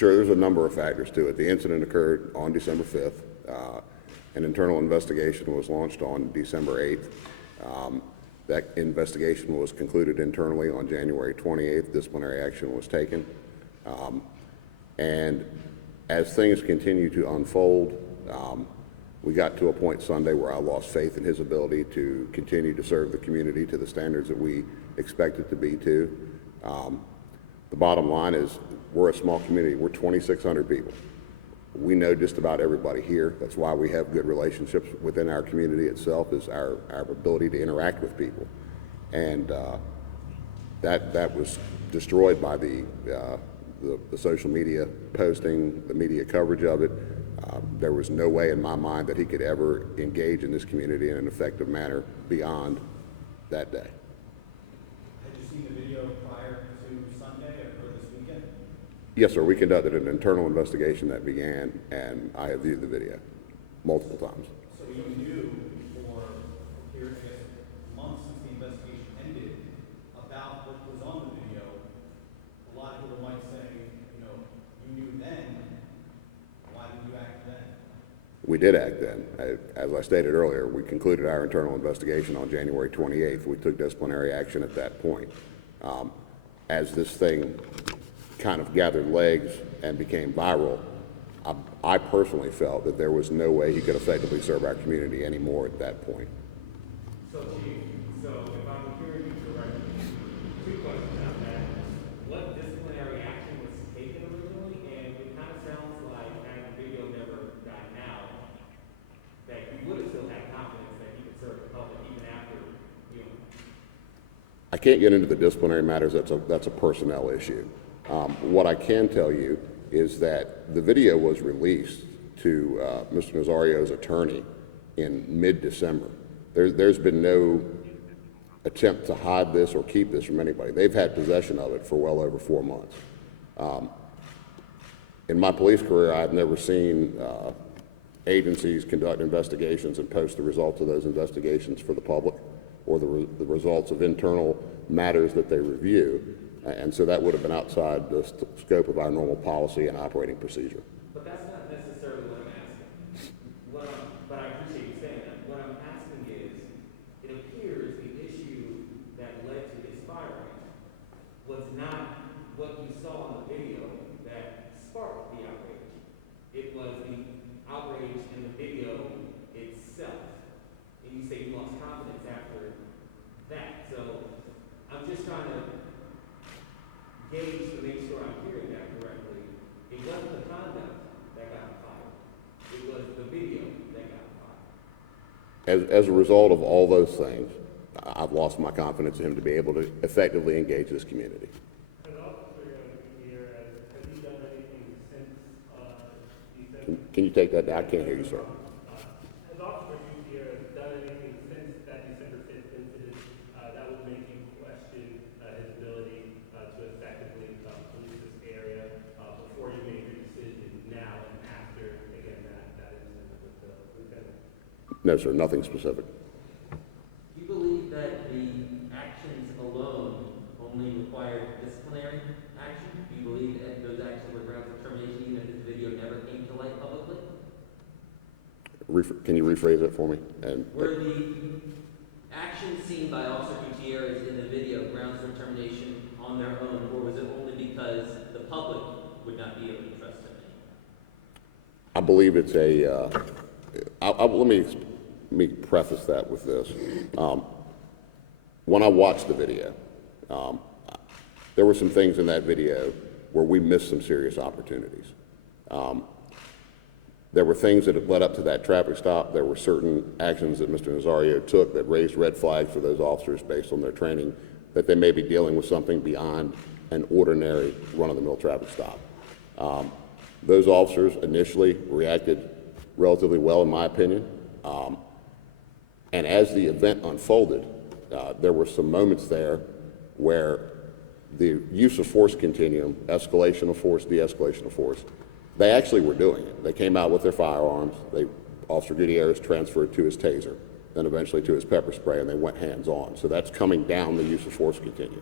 Sure, there's a number of factors to it. The incident occurred on December 5th. An internal investigation was launched on December 8th. That investigation was concluded internally on January 28th. Disciplinary action was taken. And as things continue to unfold, we got to a point Sunday where I lost faith in his ability to continue to serve the community to the standards that we expect it to be to. The bottom line is we're a small community. We're 2,600 people. We know just about everybody here. That's why we have good relationships within our community itself, is our ability to interact with people. And that was destroyed by the social media posting, the media coverage of it. There was no way in my mind that he could ever engage in this community in an effective manner beyond that day. Had you seen the video prior to Sunday or this weekend? Yes, sir. We conducted an internal investigation that began, and I have viewed the video multiple times. So you knew for, I guess, months since the investigation ended about what was on the video. A lot of people might say, you knew then. Why didn't you act then? We did act then. As I stated earlier, we concluded our internal investigation on January 28th. We took disciplinary action at that point. As this thing kind of gathered legs and became viral, I personally felt that there was no way he could effectively serve our community anymore at that point. So, Chief, if I'm hearing you correctly, two questions on that. What disciplinary action was taken originally? And it kind of sounds like, had the video never gotten out, that you would have still had confidence that he could serve the public even after, I can't get into the disciplinary matters. That's a personnel issue. What I can tell you is that the video was released to Mr. Nazario's attorney in mid-December. There's been no attempt to hide this or keep this from anybody. They've had possession of it for well over 4 months. In my police career, I've never seen agencies conduct investigations and post the results of those investigations for the public, or the results of internal matters that they review. And so that would have been outside the scope of our normal policy and operating procedure. But that's not necessarily what I'm asking. But I appreciate you saying that. What I'm asking is, it appears the issue that led to his firing was not what you saw in the video that sparked the outrage. It was the outrage in the video itself. And you say you lost confidence after that. So I'm just trying to gauge to make sure I'm hearing that correctly. It wasn't the conduct that got him fired. It was the video that got him fired. As a result of all those things, I've lost my confidence in him to be able to effectively engage this community. As officer here, has he done anything since December? Can you take that down? I can't hear you, sir. Has officer here done anything since that December 5th incident that would make you question his ability to effectively police this area before you made your decision now and after, again, that incident with the lieutenant? No, sir, nothing specific. Do you believe that the actions alone only required disciplinary action? Do you believe that those actions were grounds of termination even if this video never came to light publicly? Can you rephrase it for me? Were the actions seen by Officer Gutierrez in the video grounds for termination on their own, or was it only because the public would not be able to trust him? I believe it's let me preface that with this. When I watched the video, there were some things in that video where we missed some serious opportunities. There were things that had led up to that traffic stop. There were certain actions that Mr. Nazario took that raised red flags for those officers based on their training, that they may be dealing with something beyond an ordinary run-of-the-mill traffic stop. Those officers initially reacted relatively well, in my opinion. And as the event unfolded, there were some moments there where the use of force continuum, escalation of force, de-escalation of force, they actually were doing it. They came out with their firearms. Officer Gutierrez transferred to his taser, then eventually to his pepper spray, and they went hands-on. So that's coming down the use of force continuum.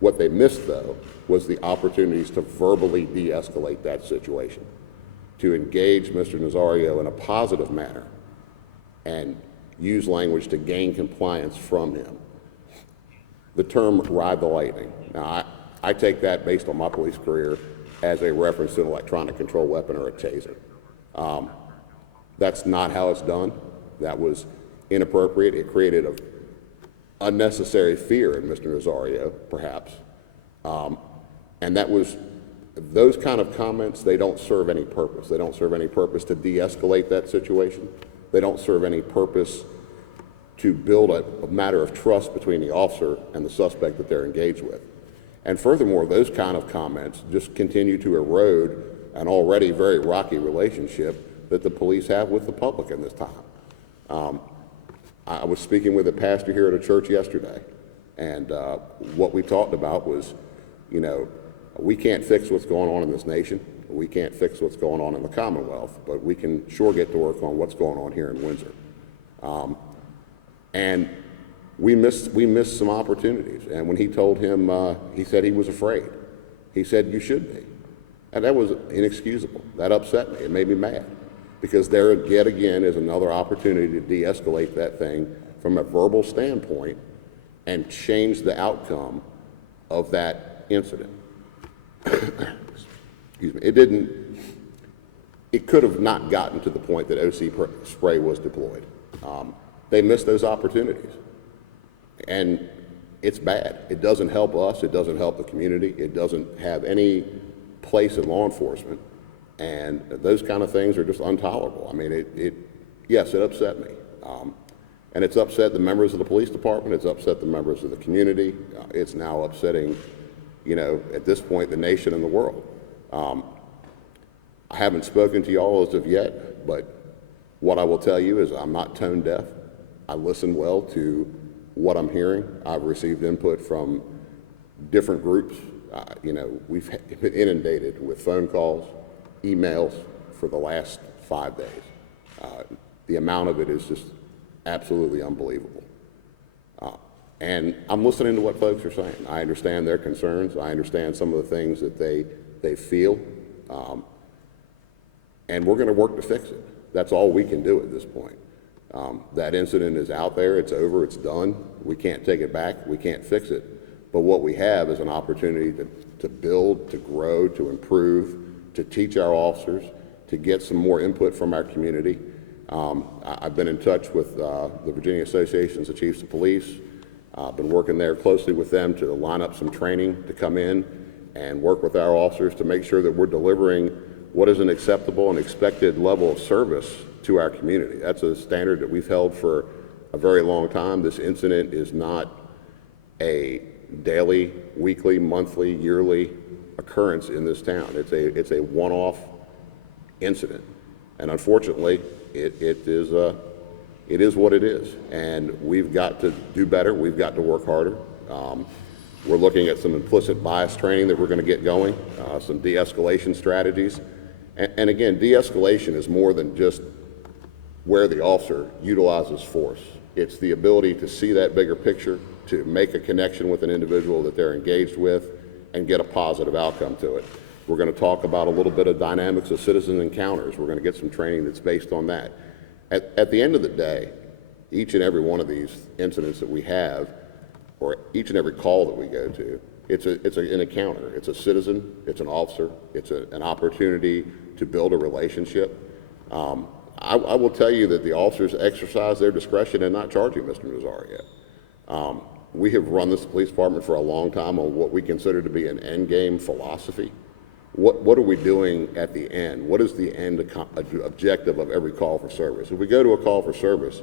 What they missed, though, was the opportunities to verbally de-escalate that situation, to engage Mr. Nazario in a positive manner and use language to gain compliance from him. The term ride the lightning. Now, I take that based on my police career as a reference to an electronic control weapon or a taser. That's not how it's done. That was inappropriate. It created an unnecessary fear in Mr. Nazario, perhaps. And that was, those kind of comments, they don't serve any purpose. They don't serve any purpose to de-escalate that situation. They don't serve any purpose to build a matter of trust between the officer and the suspect that they're engaged with. And furthermore, those kind of comments just continue to erode an already very rocky relationship that the police have with the public in this time. I was speaking with a pastor here at a church yesterday, and what we talked about was, you know, we can't fix what's going on in this nation. We can't fix what's going on in the Commonwealth, but we can sure get to work on what's going on here in Windsor. And we missed some opportunities. And when he told him, he said he was afraid. He said, you should be. And that was inexcusable. That upset me. It made me mad. Because there, yet again, is another opportunity to de-escalate that thing from a verbal standpoint and change the outcome of that incident. Excuse me. It could have not gotten to the point that OC spray was deployed. They missed those opportunities. And it's bad. It doesn't help us. It doesn't help the community. It doesn't have any place in law enforcement. And those kind of things are just intolerable. I mean, yes, it upset me. And it's upset the members of the police department. It's upset the members of the community. It's now upsetting, you know, at this point, the nation and the world. I haven't spoken to y'all as of yet, but what I will tell you is I'm not tone deaf. I listen well to what I'm hearing. I've received input from different groups. You know, we've been inundated with phone calls, emails for the last 5 days. The amount of it is just absolutely unbelievable. And I'm listening to what folks are saying. I understand their concerns. I understand some of the things that they feel. And we're going to work to fix it. That's all we can do at this point. That incident is out there. It's over. It's done. We can't take it back. We can't fix it. But what we have is an opportunity to build, to grow, to improve, to teach our officers, to get some more input from our community. I've been in touch with the Virginia Associations of Chiefs of Police. I've been working there closely with them to line up some training to come in and work with our officers to make sure that we're delivering what is an acceptable and expected level of service to our community. That's a standard that we've held for a very long time. This incident is not a daily, weekly, monthly, yearly occurrence in this town. It's a one-off incident, and unfortunately, it is what it is. And we've got to do better. We've got to work harder. We're looking at some implicit bias training that we're going to get going, some de-escalation strategies, and again, de-escalation is more than just where the officer utilizes force. It's the ability to see that bigger picture, to make a connection with an individual that they're engaged with, and get a positive outcome to it. We're going to talk about a little bit of dynamics of citizen encounters. We're going to get some training that's based on that. At the end of the day, each and every one of these incidents that we have, or each and every call that we go to, it's an encounter. It's a citizen, it's an officer, it's an opportunity to build a relationship. I will tell you that the officers exercise their discretion in not charging Mr. Nazario. We have run this police department for a long time on what we consider to be an end game philosophy. What are we doing at the end? What is the end objective of every call for service? If we go to a call for service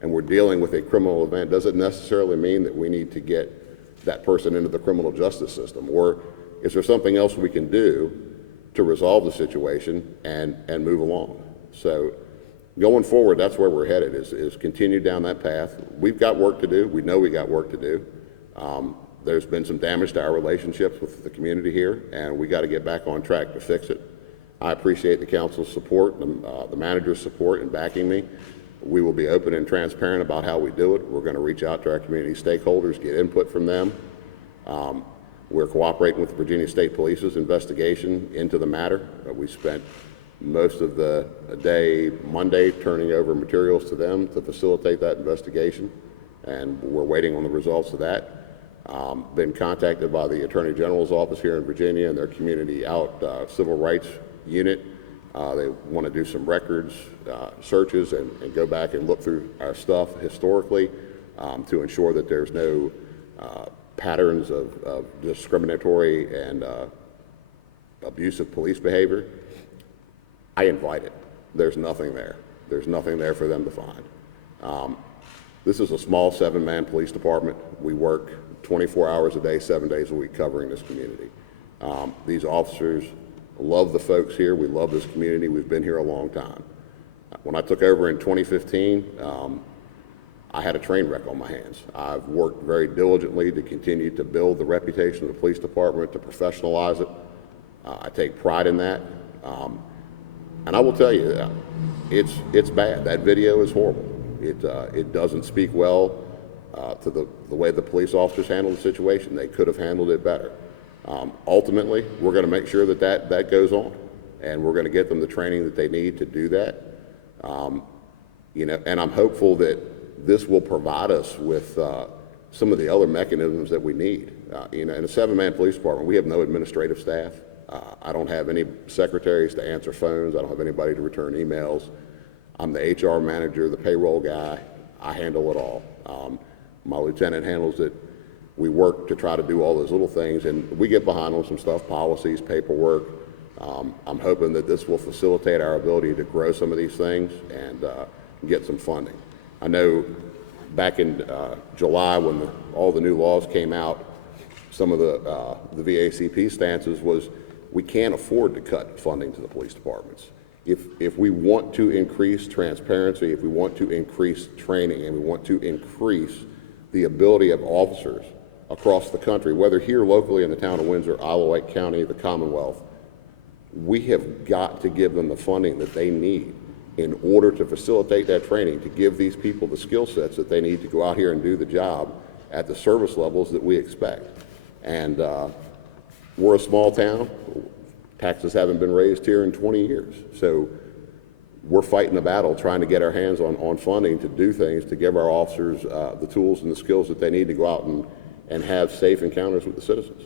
and we're dealing with a criminal event, does it necessarily mean that we need to get that person into the criminal justice system? Or is there something else we can do to resolve the situation and move along? So going forward, that's where we're headed, is continue down that path. We've got work to do. We know we got work to do. There's been some damage to our relationships with the community here, and we got to get back on track to fix it. I appreciate the council's support, the manager's support in backing me. We will be open and transparent about how we do it. We're going to reach out to our community stakeholders, get input from them. We're cooperating with the Virginia State Police's investigation into the matter. We spent most of the day Monday turning over materials to them to facilitate that investigation, and we're waiting on the results of that. Been contacted by the Attorney General's office here in Virginia and their community civil rights unit. They want to do some records searches and go back and look through our stuff historically to ensure that there's no patterns of discriminatory and abusive police behavior. I invite it. There's nothing there. There's nothing there for them to find. This is a small 7-man police department. We work 24 hours a day, 7 days a week covering this community. These officers love the folks here. We love this community. We've been here a long time. When I took over in 2015, I had a train wreck on my hands. I've worked very diligently to continue to build the reputation of the police department, to professionalize it. I take pride in that. And I will tell you, it's bad. That video is horrible. It doesn't speak well to the way the police officers handled the situation. They could have handled it better. Ultimately, we're going to make sure that goes on, and we're going to get them the training that they need to do that. And I'm hopeful that this will provide us with some of the other mechanisms that we need. In a 7-man police department, we have no administrative staff. I don't have any secretaries to answer phones. I don't have anybody to return emails. I'm the HR manager, the payroll guy. I handle it all. My lieutenant handles it. We work to try to do all those little things, and we get behind on some stuff, policies, paperwork. I'm hoping that this will facilitate our ability to grow some of these things and get some funding. I know back in July when all the new laws came out, some of the VACP stances was we can't afford to cut funding to the police departments. If we want to increase transparency, if we want to increase training, and we want to increase the ability of officers across the country, whether here locally in the town of Windsor, Isle of Wight County, the Commonwealth, we have got to give them the funding that they need in order to facilitate that training, to give these people the skill sets that they need to go out here and do the job at the service levels that we expect. And we're a small town. Taxes haven't been raised here in 20 years. So we're fighting the battle trying to get our hands on funding to do things, to give our officers the tools and the skills that they need to go out and have safe encounters with the citizens.